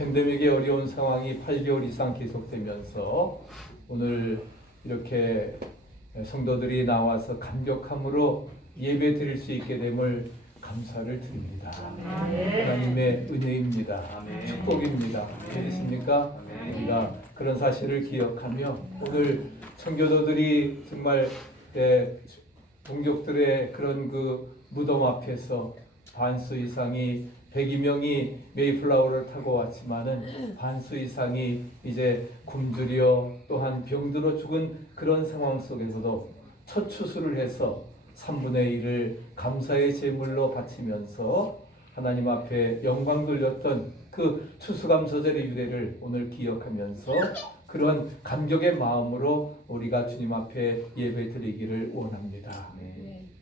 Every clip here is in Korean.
팬데믹의 어려운 상황이 8개월 이상 계속되면서 오늘 이렇게 성도들이 나와서 감격함으로 예배 드릴 수 있게 됨을 감사를 드립니다. 하나님의 은혜입니다. 축복입니다. 믿으십니까? 우리가 그런 사실을 기억하며 오늘 청교도들이 정말 동족들의 그런 그 무덤 앞에서 반수 이상이 102명이 메이플라워를 타고 왔지만은 반수 이상이 이제 굶주려 또한 병들어 죽은 그런 상황 속에서도 첫 추수를 해서 3분의 1을 감사의 제물로 바치면서 하나님 앞에 영광 돌렸던 그 추수감사절의 유래를 오늘 기억하면서 그런 감격의 마음으로 우리가 주님 앞에 예배 드리기를 원합니다.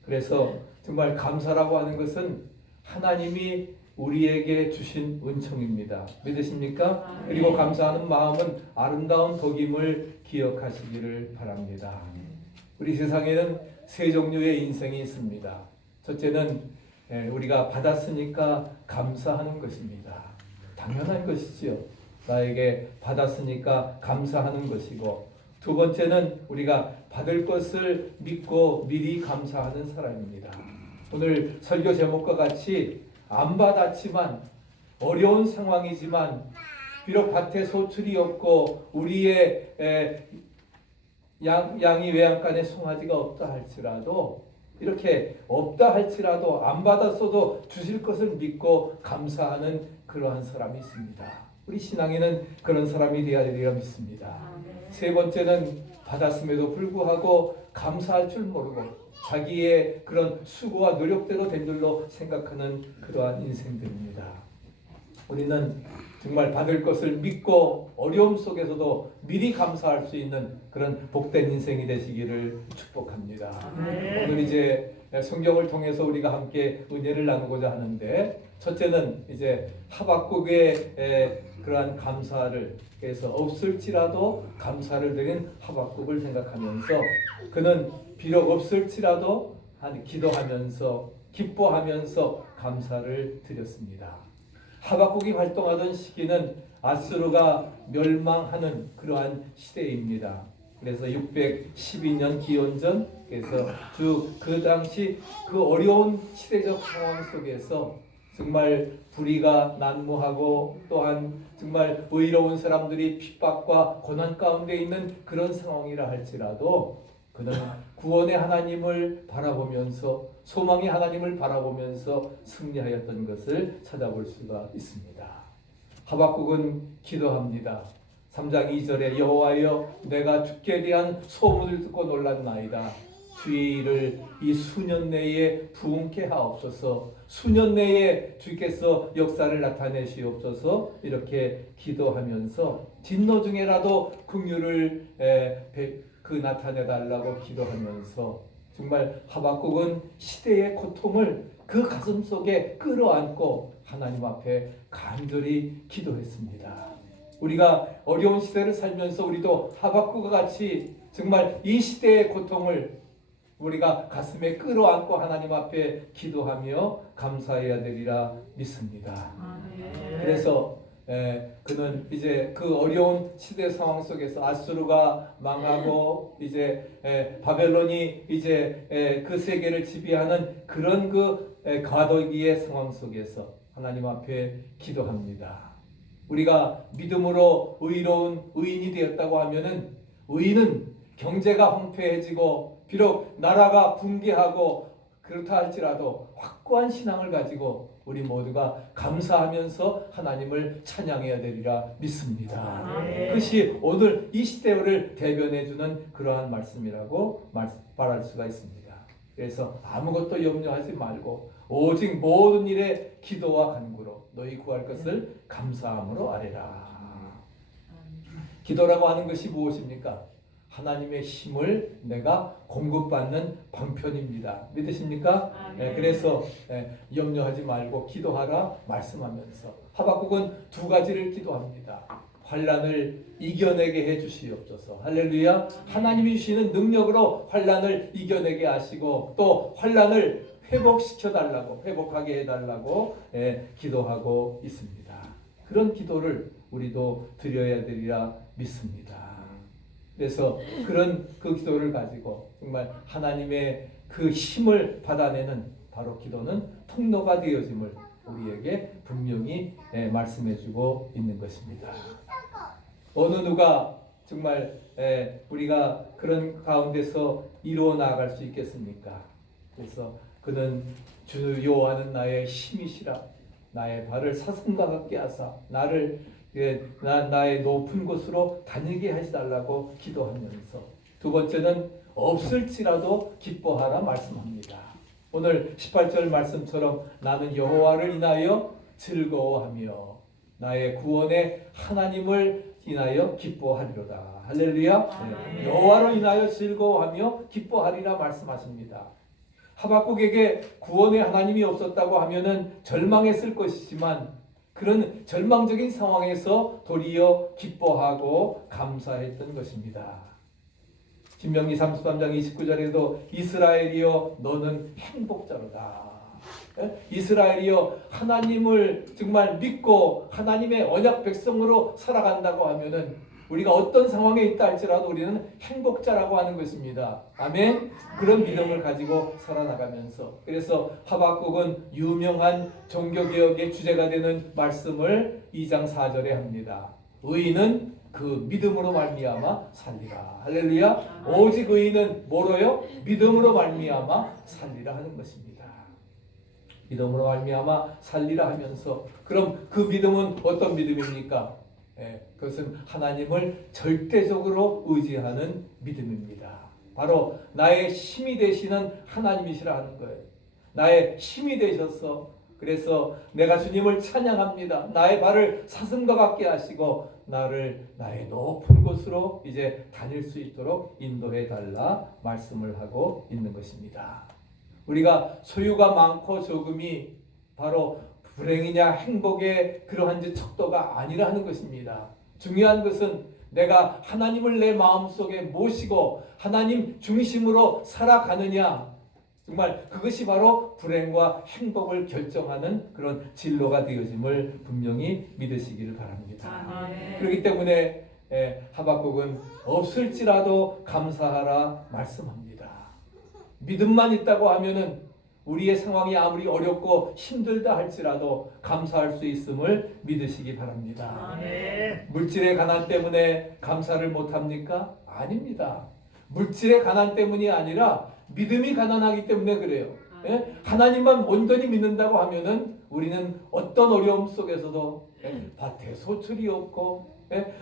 그래서 정말 감사라고 하는 것은 하나님이 우리에게 주신 은총입니다. 믿으십니까? 그리고 감사하는 마음은 아름다운 덕임을 기억하시기를 바랍니다. 우리 세상에는 세 종류의 인생이 있습니다. 첫째는 우리가 받았으니까 감사하는 것입니다. 당연한 것이지요. 나에게 받았으니까 감사하는 것이고, 두 번째는 우리가 받을 것을 믿고 미리 감사하는 사람입니다. 오늘 설교 제목과 같이 안 받았지만 어려운 상황이지만 비록 밭에 소출이 없고 우리의 양이 외양간에 송아지가 없다 할지라도 이렇게 없다 할지라도 안 받았어도 주실 것을 믿고 감사하는 그러한 사람이 있습니다. 우리 신앙에는 그런 사람이 되어야 되리라 믿습니다. 세 번째는 받았음에도 불구하고 감사할 줄 모르고 자기의 그런 수고와 노력대로 된 줄로 생각하는 그러한 인생들입니다. 우리는 정말 받을 것을 믿고 어려움 속에서도 미리 감사할 수 있는 그런 복된 인생이 되시기를 축복합니다. 오늘 이제 성경을 통해서 우리가 함께 은혜를 나누고자 하는데, 첫째는 이제 하박국의 그러한 감사를, 그래서 없을지라도 감사를 드린 하박국을 생각하면서 그는 비록 없을지라도 기도하면서 기뻐하면서 감사를 드렸습니다. 하박국이 활동하던 시기는 아수르가 멸망하는 그러한 시대입니다. 그래서 612년 기원전, 그래서 그 당시 그 어려운 시대적 상황 속에서 정말 불의가 난무하고 또한 정말 의로운 사람들이 핍박과 고난 가운데 있는 그런 상황이라 할지라도 그는 구원의 하나님을 바라보면서, 소망의 하나님을 바라보면서 승리하였던 것을 찾아볼 수가 있습니다. 하박국은 기도합니다. 3장 2절에 여호와여 내가 주께 대한 소문을 듣고 놀랐나이다. 주의 일을 이 수년 내에 부응케 하옵소서. 수년 내에 주께서 역사를 나타내시옵소서. 이렇게 기도하면서 진노 중에라도 긍휼을 나타내달라고 기도하면서 정말 하박국은 시대의 고통을 그 가슴 속에 끌어안고 하나님 앞에 간절히 기도했습니다. 우리가 어려운 시대를 살면서 우리도 하박국과 같이 정말 이 시대의 고통을 우리가 가슴에 끌어안고 하나님 앞에 기도하며 감사해야 되리라 믿습니다. 그래서 그는 이제 그 어려운 시대 상황 속에서 아수르가 망하고 이제 바벨론이 이제 그 세계를 지배하는 그런 그 과도기의 상황 속에서 하나님 앞에 기도합니다. 우리가 믿음으로 의로운 의인이 되었다고 하면은, 의인은 경제가 황폐해지고 비록 나라가 붕괴하고 그렇다 할지라도 확고한 신앙을 가지고 우리 모두가 감사하면서 하나님을 찬양해야 되리라 믿습니다. 그것이 오늘 이 시대를 대변해주는 그러한 말씀이라고 말할 수가 있습니다. 그래서 아무것도 염려하지 말고 오직 모든 일에 기도와 간구로 너희 구할 것을 감사함으로 아뢰라. 기도라고 하는 것이 무엇입니까? 하나님의 힘을 내가 공급받는 방편입니다. 믿으십니까? 그래서 염려하지 말고 기도하라 말씀하면서 하박국은 두 가지를 기도합니다. 환난을 이겨내게 해 주시옵소서. 할렐루야. 하나님이 주시는 능력으로 환난을 이겨내게 하시고 또 환난을 회복시켜 달라고, 회복하게 해 달라고 기도하고 있습니다. 그런 기도를 우리도 드려야 되리라 믿습니다. 그래서 그런 그 기도를 가지고 정말 하나님의 그 힘을 받아내는 바로 기도는 통로가 되어짐을 우리에게 분명히 말씀해주고 있는 것입니다. 어느 누가 정말 우리가 그런 가운데서 이루어 나아갈 수 있겠습니까? 그래서 그는 주 여호와는 나의 힘이시라 나의 발을 사슴과 같게 하사 나를 나의 높은 곳으로 다니게 하시달라고 기도하면서 두 번째는 없을지라도 기뻐하라 말씀합니다. 오늘 18절 말씀처럼 나는 여호와를 인하여 즐거워하며 나의 구원의 하나님을 인하여 기뻐하리로다. 할렐루야. 네. 여호와로 인하여 즐거워하며 기뻐하리라 말씀하십니다. 하박국에게 구원의 하나님이 없었다고 하면은 절망했을 것이지만 그런 절망적인 상황에서 도리어 기뻐하고 감사했던 것입니다. 신명기 33장 29절에도 이스라엘이여 너는 행복자로다. 이스라엘이여 하나님을 정말 믿고 하나님의 언약 백성으로 살아간다고 하면은 우리가 어떤 상황에 있다 할지라도 우리는 행복자라고 하는 것입니다. 아멘. 그런 믿음을 가지고 살아나가면서 그래서 하박국은 유명한 종교개혁의 주제가 되는 말씀을 2장 4절에 합니다. 의인은 그 믿음으로 말미암아 살리라. 할렐루야. 오직 의인은 뭐로요? 믿음으로 말미암아 살리라 하는 것입니다. 믿음으로 말미암아 살리라 하면서 그럼 그 믿음은 어떤 믿음입니까? 그것은 하나님을 절대적으로 의지하는 믿음입니다. 바로 나의 힘이 되시는 하나님이시라 하는 거예요. 나의 힘이 되셔서 그래서 내가 주님을 찬양합니다. 나의 발을 사슴과 같게 하시고 나를 나의 높은 곳으로 이제 다닐 수 있도록 인도해 달라 말씀을 하고 있는 것입니다. 우리가 소유가 많고 적음이 바로 불행이냐 행복의 그러한 척도가 아니라는 것입니다. 중요한 것은 내가 하나님을 내 마음속에 모시고 하나님 중심으로 살아가느냐 정말 그것이 바로 불행과 행복을 결정하는 그런 진로가 되어짐을 분명히 믿으시기를 바랍니다. 그렇기 때문에 하박국은 없을지라도 감사하라 말씀합니다. 믿음만 있다고 하면은 우리의 상황이 아무리 어렵고 힘들다 할지라도 감사할 수 있음을 믿으시기 바랍니다. 물질의 가난 때문에 감사를 못합니까? 아닙니다. 물질의 가난 때문이 아니라 믿음이 가난하기 때문에 그래요. 하나님만 온전히 믿는다고 하면은 우리는 어떤 어려움 속에서도 밭에 소출이 없고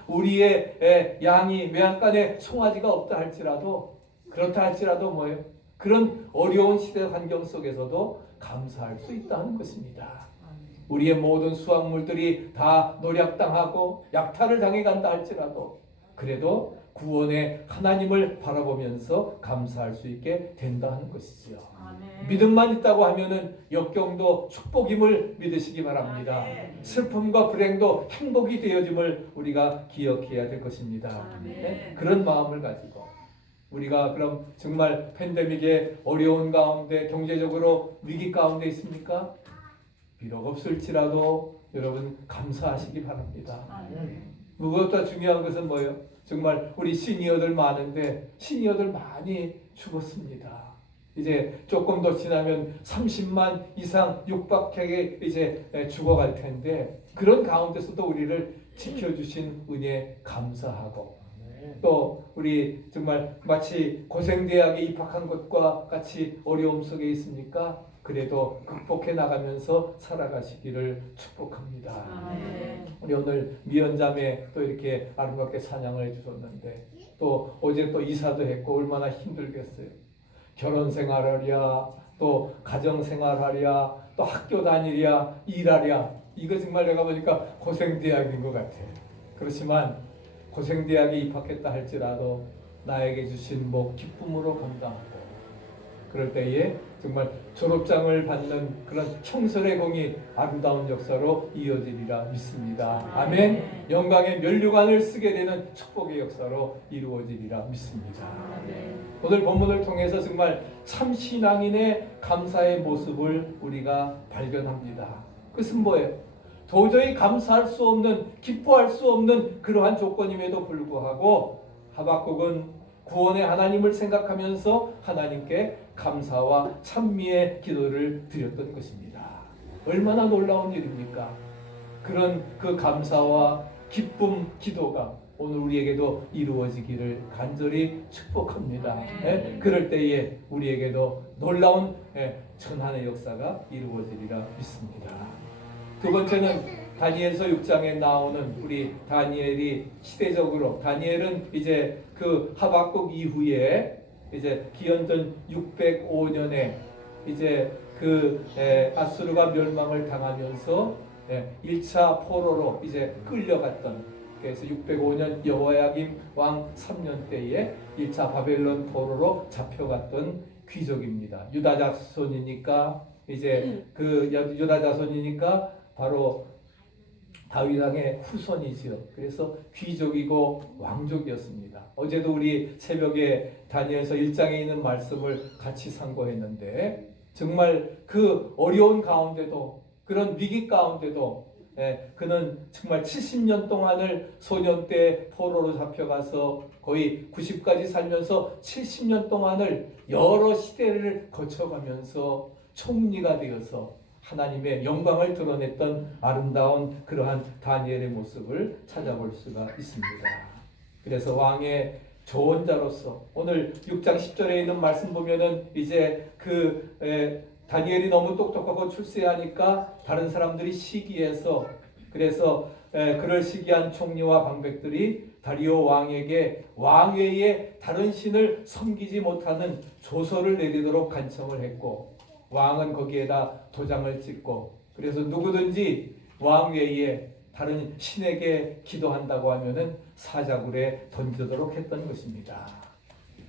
우리의 양이 외양간에 송아지가 없다 할지라도 그렇다 할지라도 뭐예요? 그런 어려운 시대 환경 속에서도 감사할 수 있다는 것입니다. 우리의 모든 수확물들이 다 노략당하고 약탈을 당해간다 할지라도 그래도 구원의 하나님을 바라보면서 감사할 수 있게 된다는 것이지요. 믿음만 있다고 하면은 역경도 축복임을 믿으시기 바랍니다. 슬픔과 불행도 행복이 되어짐을 우리가 기억해야 될 것입니다. 그런 마음을 가지고 우리가 그럼 정말 팬데믹의 어려운 가운데 경제적으로 위기 가운데 있습니까? 비록 없을지라도 여러분 감사하시기 바랍니다. 무엇보다 중요한 것은 뭐예요? 정말 우리 시니어들 많은데 시니어들 많이 죽었습니다. 이제 조금 더 지나면 30만 이상 육박하게 이제 죽어갈 텐데 그런 가운데서도 우리를 지켜주신 은혜 감사하고 또 우리 정말 마치 고생대학에 입학한 것과 같이 어려움 속에 있습니까? 그래도 극복해 나가면서 살아가시기를 축복합니다. 우리 오늘 미연자매 또 이렇게 아름답게 찬양을 해주셨는데 또 어제 또 이사도 했고 얼마나 힘들겠어요. 결혼 생활하랴 또 가정 생활하랴 또 학교 다니랴 일하랴 이거 정말 내가 보니까 고생대학인 것 같아요. 그렇지만 고생대학에 입학했다 할지라도 나에게 주신 목 기쁨으로 감당하고 그럴 때에 정말 졸업장을 받는 그런 형설의 공이 아름다운 역사로 이어지리라 믿습니다. 아멘. 영광의 면류관을 쓰게 되는 축복의 역사로 이루어지리라 믿습니다. 오늘 본문을 통해서 정말 참 신앙인의 감사의 모습을 우리가 발견합니다. 그것은 뭐예요? 도저히 감사할 수 없는, 기뻐할 수 없는 그러한 조건임에도 불구하고 하박국은 구원의 하나님을 생각하면서 하나님께 감사와 찬미의 기도를 드렸던 것입니다. 얼마나 놀라운 일입니까? 그런 그 감사와 기쁨 기도가 오늘 우리에게도 이루어지기를 간절히 축복합니다. 그럴 때에 우리에게도 놀라운 천한의 역사가 이루어지리라 믿습니다. 두 번째는 다니엘서 6장에 나오는 우리 다니엘이 시대적으로, 다니엘은 이제 그 하박국 이후에 이제 기원전 605년에 이제 그 아수르가 멸망을 당하면서 1차 포로로 이제 끌려갔던, 그래서 605년 여호야김 왕 3년 때에 1차 바벨론 포로로 잡혀갔던 귀족입니다. 유다 자손이니까 이제 그 유다 자손이니까 바로 다윗 왕의 후손이지요. 그래서 귀족이고 왕족이었습니다. 어제도 우리 새벽에 다니엘서 1장에 있는 말씀을 같이 상고했는데 정말 그 어려운 가운데도, 그런 위기 가운데도 그는 정말 70년 동안을 소년 때 포로로 잡혀가서 거의 90까지 살면서 70년 동안을 여러 시대를 거쳐가면서 총리가 되어서 하나님의 영광을 드러냈던 아름다운 그러한 다니엘의 모습을 찾아볼 수가 있습니다. 그래서 왕의 조언자로서 오늘 6장 10절에 있는 말씀 보면은 이제 그 다니엘이 너무 똑똑하고 출세하니까 다른 사람들이 시기해서, 그래서 그를 시기한 총리와 방백들이 다리오 왕에게 왕 외에 다른 신을 섬기지 못하는 조서를 내리도록 간청을 했고, 왕은 거기에다 도장을 찍고, 그래서 누구든지 왕 외에 다른 신에게 기도한다고 하면은 사자굴에 던지도록 했던 것입니다.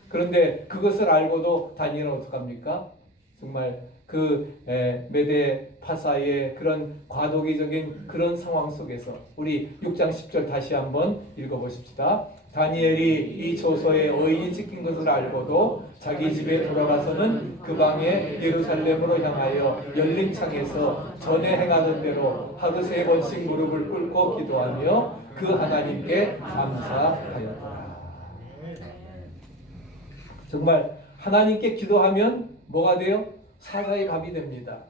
그런데 그것을 알고도 다니엘은 어떡합니까? 정말 그 메데 파사의 그런 과도기적인 그런 상황 속에서 우리 6장 10절 다시 한번 읽어보십시다. 다니엘이 이 조서에 의인이 찍힌 것을 알고도 자기 집에 돌아가서는 그 방에 예루살렘으로 향하여 열린 창에서 전에 행하던 대로 하루 3번씩 무릎을 꿇고 기도하며 그 하나님께 감사하였더라. 정말 하나님께 기도하면 뭐가 돼요? 사자의 밥이 됩니다.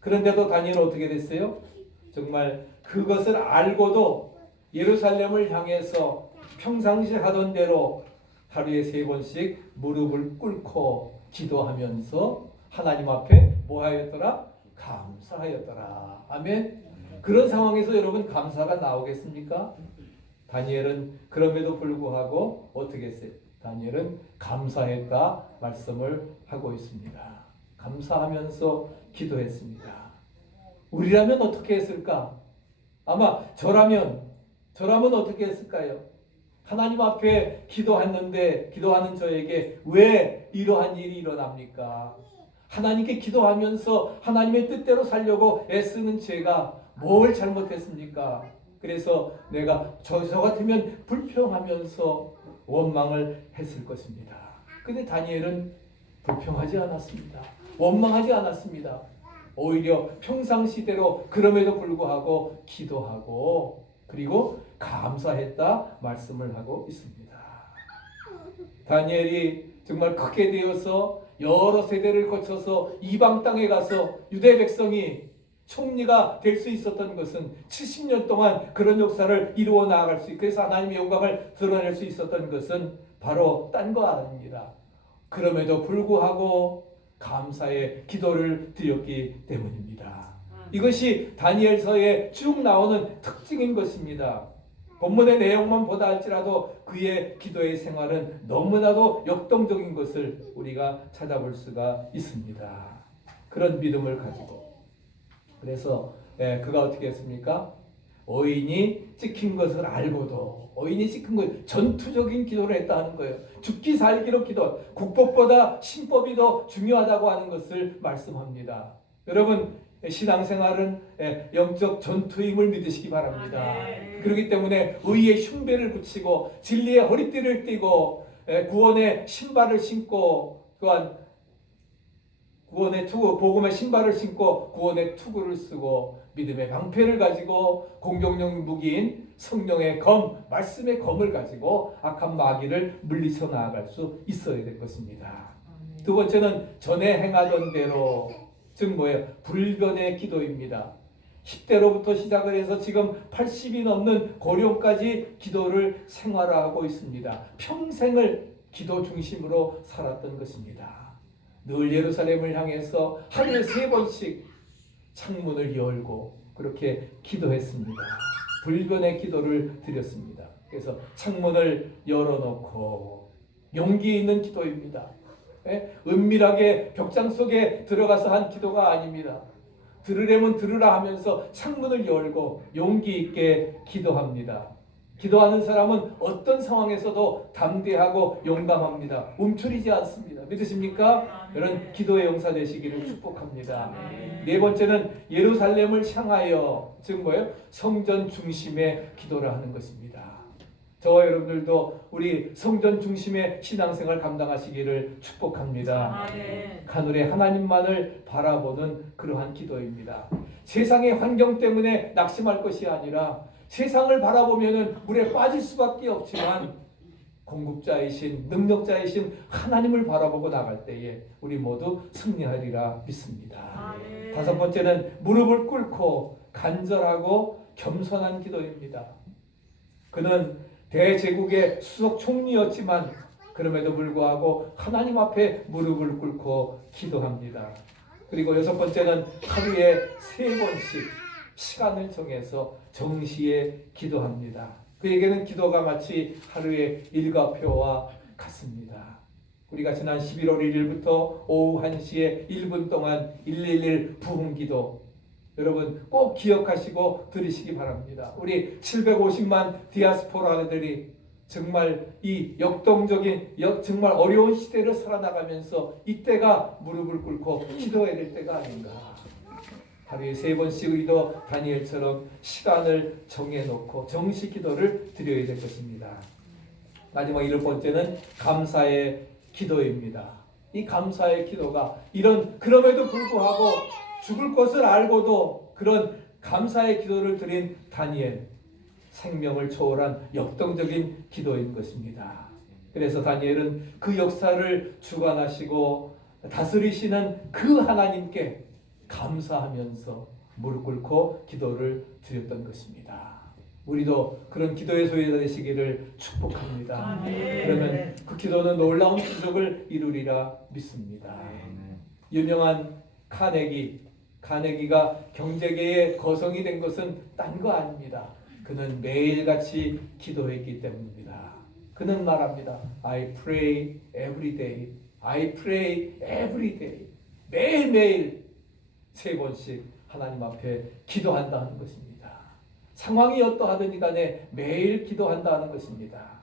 그런데도 다니엘은 어떻게 됐어요? 정말 그것을 알고도 예루살렘을 향해서 평상시 하던 대로 하루에 3번씩 무릎을 꿇고 기도하면서 하나님 앞에 뭐 하였더라? 감사하였더라. 아멘. 그런 상황에서 여러분 감사가 나오겠습니까? 다니엘은 그럼에도 불구하고 어떻게 했어요? 다니엘은 감사했다 말씀을 하고 있습니다. 감사하면서 기도했습니다. 우리라면 어떻게 했을까? 아마 저라면 어떻게 했을까요? 하나님 앞에 기도하는 저에게 왜 이러한 일이 일어납니까? 하나님께 기도하면서 하나님의 뜻대로 살려고 애쓰는 제가 뭘 잘못했습니까? 그래서 내가 저 같으면 불평하면서 원망을 했을 것입니다. 근데 다니엘은 불평하지 않았습니다. 원망하지 않았습니다. 오히려 평상시대로 그럼에도 불구하고 기도하고 그리고 감사했다 말씀을 하고 있습니다. 다니엘이 정말 크게 되어서 여러 세대를 거쳐서 이방 땅에 가서 유대 백성이 총리가 될 수 있었던 것은 70년 동안 그런 역사를 이루어 나아갈 수 있고, 그래서 하나님의 영광을 드러낼 수 있었던 것은 바로 딴 거 아닙니다. 그럼에도 불구하고 감사의 기도를 드렸기 때문입니다. 이것이 다니엘서에 쭉 나오는 특징인 것입니다. 본문의 내용만 보다 할지라도 그의 기도의 생활은 너무나도 역동적인 것을 우리가 찾아볼 수가 있습니다. 그런 믿음을 가지고. 그래서 그가 어떻게 했습니까? 어인이 찍힌 것을 알고도 어인이 찍힌 것, 전투적인 기도를 했다는 거예요. 죽기 살기로 기도, 국법보다 신법이 더 중요하다고 하는 것을 말씀합니다. 여러분 신앙생활은 영적 전투임을 믿으시기 바랍니다. 그렇기 때문에 의의 흉배를 붙이고 진리의 허리띠를 띠고 구원의 신발을 신고 또한 구원의 투구, 복음의 신발을 신고 구원의 투구를 쓰고 믿음의 방패를 가지고 공격용 무기인 성령의 검, 말씀의 검을 가지고 악한 마귀를 물리쳐 나아갈 수 있어야 될 것입니다. 두 번째는 전에 행하던 대로, 즉 뭐예요? 불변의 기도입니다. 10대로부터 시작을 해서 지금 80이 넘는 고령까지 기도를 생활화하고 있습니다. 평생을 기도 중심으로 살았던 것입니다. 늘 예루살렘을 향해서 하루에 3번씩 창문을 열고 그렇게 기도했습니다. 불변의 기도를 드렸습니다. 그래서 창문을 열어놓고 용기 있는 기도입니다. 은밀하게 벽장 속에 들어가서 한 기도가 아닙니다. 들으려면 들으라 하면서 창문을 열고 용기 있게 기도합니다. 기도하는 사람은 어떤 상황에서도 담대하고 용감합니다. 움츠리지 않습니다. 믿으십니까? 이런 기도의 용사 되시기를 축복합니다. 네 번째는 예루살렘을 향하여, 즉 뭐예요? 성전 중심의 기도를 하는 것입니다. 저와 여러분들도 우리 성전 중심의 신앙생활 감당하시기를 축복합니다. 하늘의 하나님만을 바라보는 그러한 기도입니다. 세상의 환경 때문에 낙심할 것이 아니라 세상을 바라보면 물에 빠질 수밖에 없지만 공급자이신 능력자이신 하나님을 바라보고 나갈 때에 우리 모두 승리하리라 믿습니다. 다섯 번째는 무릎을 꿇고 간절하고 겸손한 기도입니다. 그는 대제국의 수석 총리였지만 그럼에도 불구하고 하나님 앞에 무릎을 꿇고 기도합니다. 그리고 여섯 번째는 하루에 3번씩 시간을 정해서 정시에 기도합니다. 그에게는 기도가 마치 하루의 일과표와 같습니다. 우리가 지난 11월 1일부터 오후 1시에 1분 동안 111 부흥기도 여러분 꼭 기억하시고 들으시기 바랍니다. 우리 750만 디아스포라들이 정말 이 역동적인 정말 어려운 시대를 살아나가면서 이때가 무릎을 꿇고 기도해야 될 때가 아닌가. 하루에 3번씩 우리도 다니엘처럼 시간을 정해놓고 정시 기도를 드려야 될 것입니다. 마지막 7번째는 감사의 기도입니다. 이 감사의 기도가 그럼에도 불구하고 죽을 것을 알고도 그런 감사의 기도를 드린 다니엘, 생명을 초월한 역동적인 기도인 것입니다. 그래서 다니엘은 그 역사를 주관하시고 다스리시는 그 하나님께 감사하면서 무릎 꿇고 기도를 드렸던 것입니다. 우리도 그런 기도의 소유자 되시기를 축복합니다. 그러면 그 기도는 놀라운 기적을 이루리라 믿습니다. 유명한 카네기가 경제계의 거성이 된 것은 딴 거 아닙니다. 그는 매일같이 기도했기 때문입니다. 그는 말합니다. I pray every day. I pray every day. 매일매일 3번씩 하나님 앞에 기도한다는 것입니다. 상황이 어떠하든지 간에 매일 기도한다는 것입니다.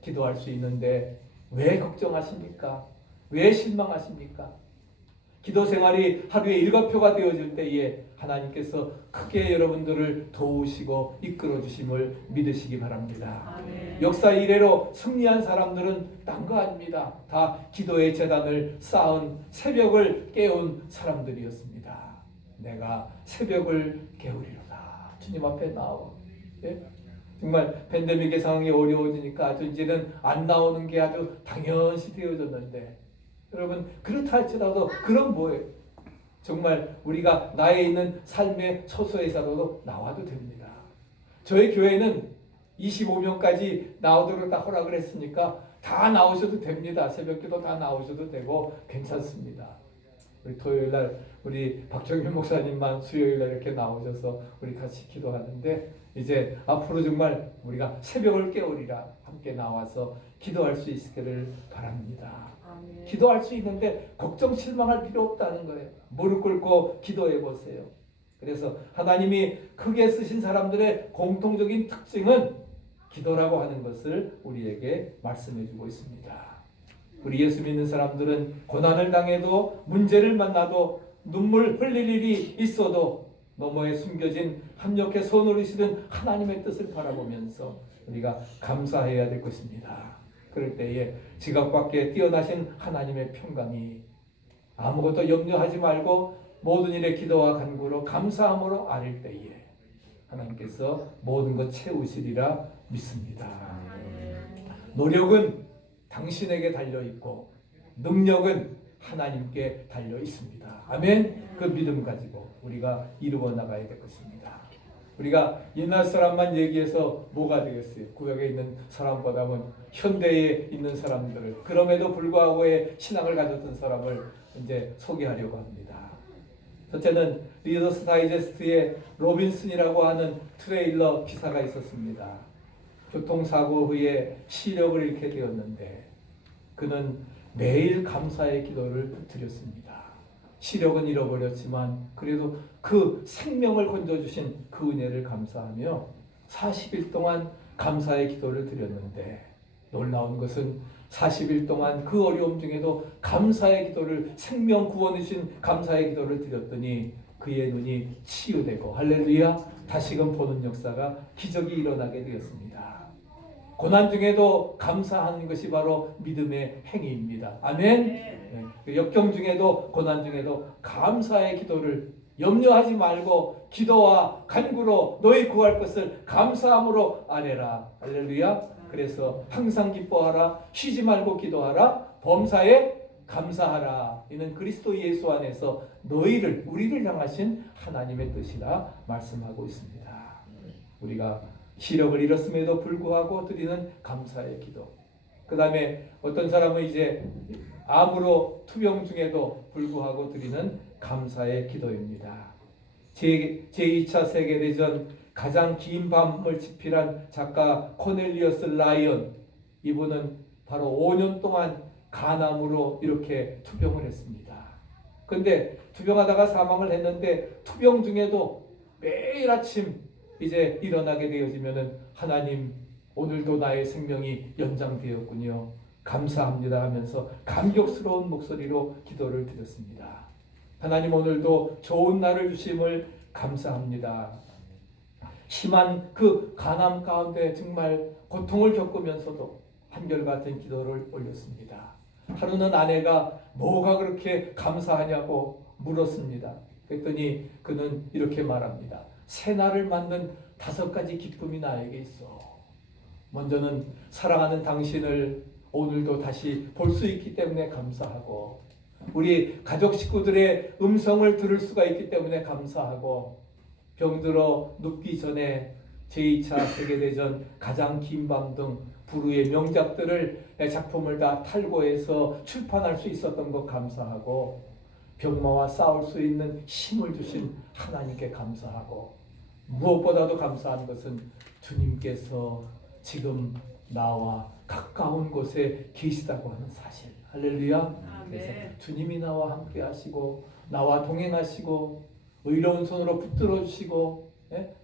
기도할 수 있는데 왜 걱정하십니까? 왜 실망하십니까? 기도 생활이 하루의 일과표가 되어질 때에 하나님께서 크게 여러분들을 도우시고 이끌어 주심을 믿으시기 바랍니다. 역사 이래로 승리한 사람들은 딴 거 아닙니다. 다 기도의 재단을 쌓은 새벽을 깨운 사람들이었습니다. 내가 새벽을 깨우리로다. 주님 앞에 나와. 예? 정말 팬데믹의 상황이 어려워지니까 아주 이제는 안 나오는 게 아주 당연시 되어졌는데 여러분 그렇다 할지라도 그럼 뭐예요? 정말 우리가 나에 있는 삶의 처소에서도 나와도 됩니다. 저희 교회는 25명까지 나오도록 다 허락을 했으니까 다 나오셔도 됩니다. 새벽기도 다 나오셔도 되고 괜찮습니다. 우리 토요일날 우리 박정현 목사님만 수요일날 이렇게 나오셔서 우리 같이 기도하는데 이제 앞으로 정말 우리가 새벽을 깨우리라 함께 나와서 기도할 수 있기를 바랍니다. 기도할 수 있는데 걱정 실망할 필요 없다는 거예요. 무릎 꿇고 기도해 보세요. 그래서 하나님이 크게 쓰신 사람들의 공통적인 특징은 기도라고 하는 것을 우리에게 말씀해 주고 있습니다. 우리 예수 믿는 사람들은 고난을 당해도 문제를 만나도 눈물 흘릴 일이 있어도 너머에 숨겨진 합력해 손으로시는 하나님의 뜻을 바라보면서 우리가 감사해야 될 것입니다. 그럴 때에 지각 밖에 뛰어나신 하나님의 평강이 아무것도 염려하지 말고 모든 일에 기도와 간구로 감사함으로 아릴 때에 하나님께서 모든 것 채우시리라 믿습니다. 노력은 당신에게 달려 있고 능력은 하나님께 달려 있습니다. 아멘. 그 믿음 가지고 우리가 이루어 나가야 될 것입니다. 우리가 옛날 사람만 얘기해서 뭐가 되겠어요? 구역에 있는 사람보다는 현대에 있는 사람들을, 그럼에도 불구하고의 신앙을 가졌던 사람을 이제 소개하려고 합니다. 첫째는 리더스 다이제스트에 로빈슨이라고 하는 트레일러 기사가 있었습니다. 교통사고 후에 시력을 잃게 되었는데 그는 매일 감사의 기도를 드렸습니다. 시력은 잃어버렸지만 그래도 그 생명을 건져주신 그 은혜를 감사하며 40일 동안 감사의 기도를 드렸는데, 놀라운 것은 40일 동안 그 어려움 중에도 감사의 기도를, 생명 구원이신 감사의 기도를 드렸더니 그의 눈이 치유되고 할렐루야, 다시금 보는 역사가, 기적이 일어나게 되었습니다. 고난 중에도 감사하는 것이 바로 믿음의 행위입니다. 아멘. 네. 역경 중에도 고난 중에도 감사의 기도를 염려하지 말고 기도와 간구로 너희 구할 것을 감사함으로 아뢰라. 할렐루야. 그래서 항상 기뻐하라, 쉬지 말고 기도하라, 범사에 감사하라. 이는 그리스도 예수 안에서 너희를, 우리를 향하신 하나님의 뜻이라 말씀하고 있습니다. 우리가 시력을 잃었음에도 불구하고 드리는 감사의 기도. 그 다음에 어떤 사람은 이제 암으로 투병 중에도 불구하고 드리는 감사의 기도입니다. 제2차 세계대전 가장 긴 밤을 집필한 작가 코넬리어스 라이언, 이분은 바로 5년 동안 간암으로 이렇게 투병을 했습니다. 그런데 투병하다가 사망을 했는데 투병 중에도 매일 아침 이제 일어나게 되어지면은 하나님, 오늘도 나의 생명이 연장되었군요, 감사합니다 하면서 감격스러운 목소리로 기도를 드렸습니다. 하나님, 오늘도 좋은 날을 주심을 감사합니다. 심한 그 간암 가운데 정말 고통을 겪으면서도 한결같은 기도를 올렸습니다. 하루는 아내가 뭐가 그렇게 감사하냐고 물었습니다. 그랬더니 그는 이렇게 말합니다. 새날을 맞는 5가지 기쁨이 나에게 있어. 먼저는 사랑하는 당신을 오늘도 다시 볼 수 있기 때문에 감사하고, 우리 가족 식구들의 음성을 들을 수가 있기 때문에 감사하고, 병들어 눕기 전에 제2차 세계대전 가장 긴 밤 등 불후의 명작들을, 작품을 다 탈고해서 출판할 수 있었던 것 감사하고, 병마와 싸울 수 있는 힘을 주신 하나님께 감사하고, 무엇보다도 감사한 것은 주님께서 지금 나와 가까운 곳에 계시다고 하는 사실. 할렐루야. 그래서 주님이 나와 함께 하시고 나와 동행하시고 의로운 손으로 붙들어 주시고,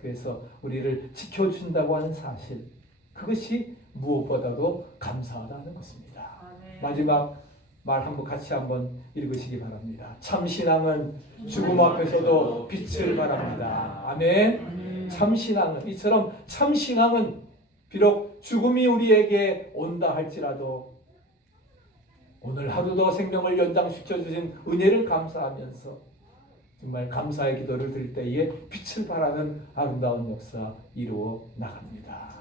그래서 우리를 지켜준다고 하는 사실, 그것이 무엇보다도 감사하다는 것입니다. 마지막 말 한번 같이 한번 읽으시기 바랍니다. 참 신앙은 죽음 앞에서도 빛을 발합니다. 아멘. 참 신앙은, 이처럼 참 신앙은 비록 죽음이 우리에게 온다 할지라도 오늘 하루도 생명을 연장시켜 주신 은혜를 감사하면서 정말 감사의 기도를 드릴 때에 빛을 발하는 아름다운 역사 이루어 나갑니다.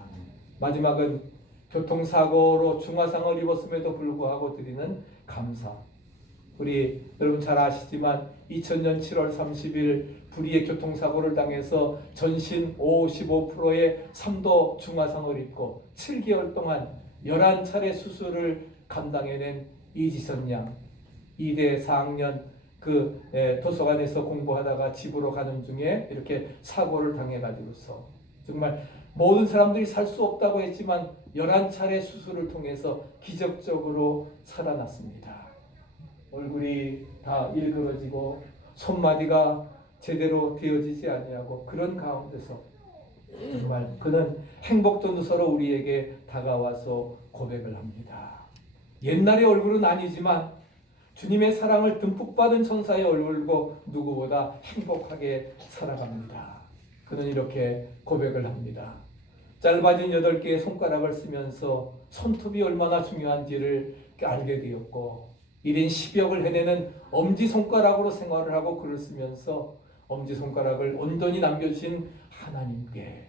마지막은 교통사고로 중화상을 입었음에도 불구하고 드리는 감사. 우리 여러분 잘 아시지만 2000년 7월 30일 불의의 교통사고를 당해서 전신 55%의 3도 중화상을 입고 7개월 동안 11차례 수술을 감당해낸 이지선 양, 2대 4학년 그 도서관에서 공부하다가 집으로 가는 중에 이렇게 사고를 당해가지고서 정말 모든 사람들이 살 수 없다고 했지만 11차례 수술을 통해서 기적적으로 살아났습니다. 얼굴이 다 일그러지고 손마디가 제대로 되어지지 아니하고 그런 가운데서 정말 그는 행복도 누서로 우리에게 다가와서 고백을 합니다. 옛날의 얼굴은 아니지만 주님의 사랑을 듬뿍 받은 천사의 얼굴로 누구보다 행복하게 살아갑니다. 그는 이렇게 고백을 합니다. 짧아진 8개의 손가락을 쓰면서 손톱이 얼마나 중요한지를 알게 되었고, 1인 10역을 해내는 엄지손가락으로 생활을 하고 글을 쓰면서 엄지손가락을 온전히 남겨주신 하나님께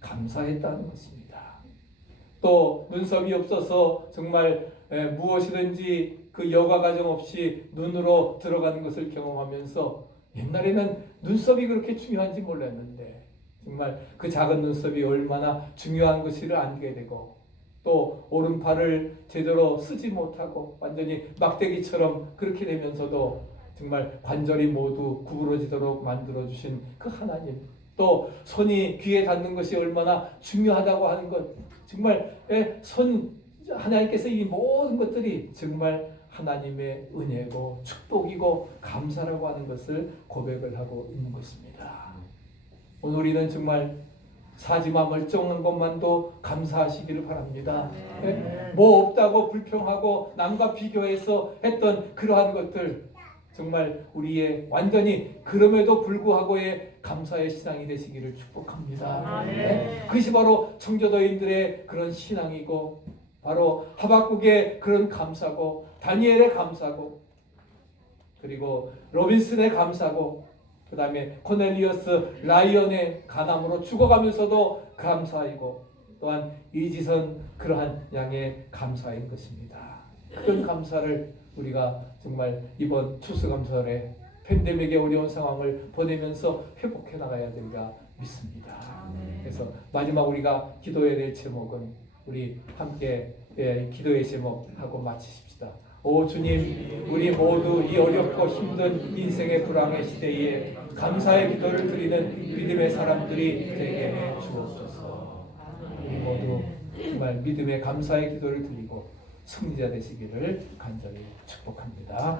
감사했다는 것입니다. 또 눈썹이 없어서 정말 무엇이든지 그 여과 과정 없이 눈으로 들어가는 것을 경험하면서 옛날에는 눈썹이 그렇게 중요한지 몰랐는데 정말 그 작은 눈썹이 얼마나 중요한 것을 알게 되고 또 오른팔을 제대로 쓰지 못하고 완전히 막대기처럼 그렇게 되면서도 정말 관절이 모두 구부러지도록 만들어주신 그 하나님, 또 손이 귀에 닿는 것이 얼마나 중요하다고 하는 것, 정말 하나님께서 이 모든 것들이 정말 하나님의 은혜고 축복이고 감사라고 하는 것을 고백을 하고 있는 것입니다. 오늘 우리는 정말 사지마 멀쩡한 것만도 감사하시기를 바랍니다. 뭐 없다고 불평하고 남과 비교해서 했던 그러한 것들 정말 우리의 완전히 그럼에도 불구하고의 감사의 신앙이 되시기를 축복합니다. 그것이 바로 청교도인들의 그런 신앙이고 바로 하박국의 그런 감사고 다니엘의 감사고 그리고 로빈슨의 감사고 그 다음에 코넬리어스 라이언의 간암으로 죽어가면서도 감사이고 또한 이지선 그러한 양의 감사인 것입니다. 그런 감사를 우리가 정말 이번 추수감사절에 팬데믹의 어려운 상황을 보내면서 회복해 나가야 되리라 믿습니다. 그래서 마지막 우리가 기도해야 될 제목은 우리 함께 기도의 제목하고 마치십시다. 오 주님, 우리 모두 이 어렵고 힘든 인생의 불황의 시대에 감사의 기도를 드리는 믿음의 사람들이 되게 해 주옵소서. 우리 모두 정말 믿음의 감사의 기도를 드리고 승리자 되시기를 간절히 축복합니다.